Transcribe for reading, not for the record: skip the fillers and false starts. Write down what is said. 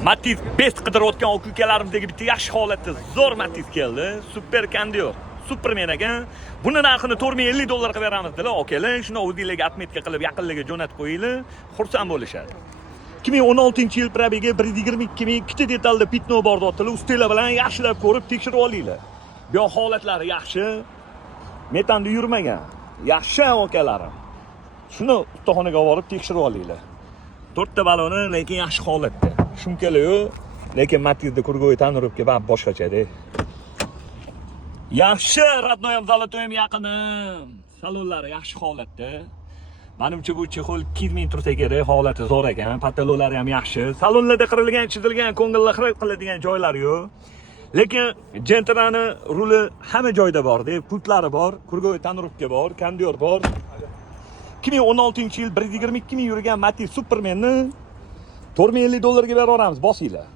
Matiz best qidirayotgan ukalarimdagi bitta yaxshi holatda zo'r Matiz keldi. Super Candior. Superman ekan. Buni narxini 4050 dollar qilib beramiz dedilar. Okalar, shuni o'zingizlarga atmetka qilib yaqinlarga jo'natib qo'yinglar, xursand bo'lishadi. 2016-yil probegi 122 ming, ikkita detalda pitno bor deyaptilar. Ustalar bilan yaxshilab ko'rib tekshirib olinglar. Bu yoq holatlari yaxshi. Metanda yurmagan. Yaxshi okalarim. Shuni ustaxonaga olib borib tekshirib olinglar. 4 ta baloni lekin yaxshi holatda. Shumkalar yo'q, lekin Matizda kurgo'y tanirubga bab boshqacha-da. Yaxshi, Radnoyam Zolotoyam yaqinim. Salonlari yaxshi holatda. Menimcha bu chexol 2000 tursa kerak, holati zo'r ekan, patalonlari ham yaxshi. Salonlarda qirilgan, chizilgan, ko'ngilli xira qiladigan joylari yo'q. Lekin Gentrani ruli hamma joyda bor-da, pultlari bor, kurgo'y tanirubga bor, Candior bor. 2016-yil 122 ming yurgan Matiz Supermanni 4050 dollarga beraveramiz, bosinglar.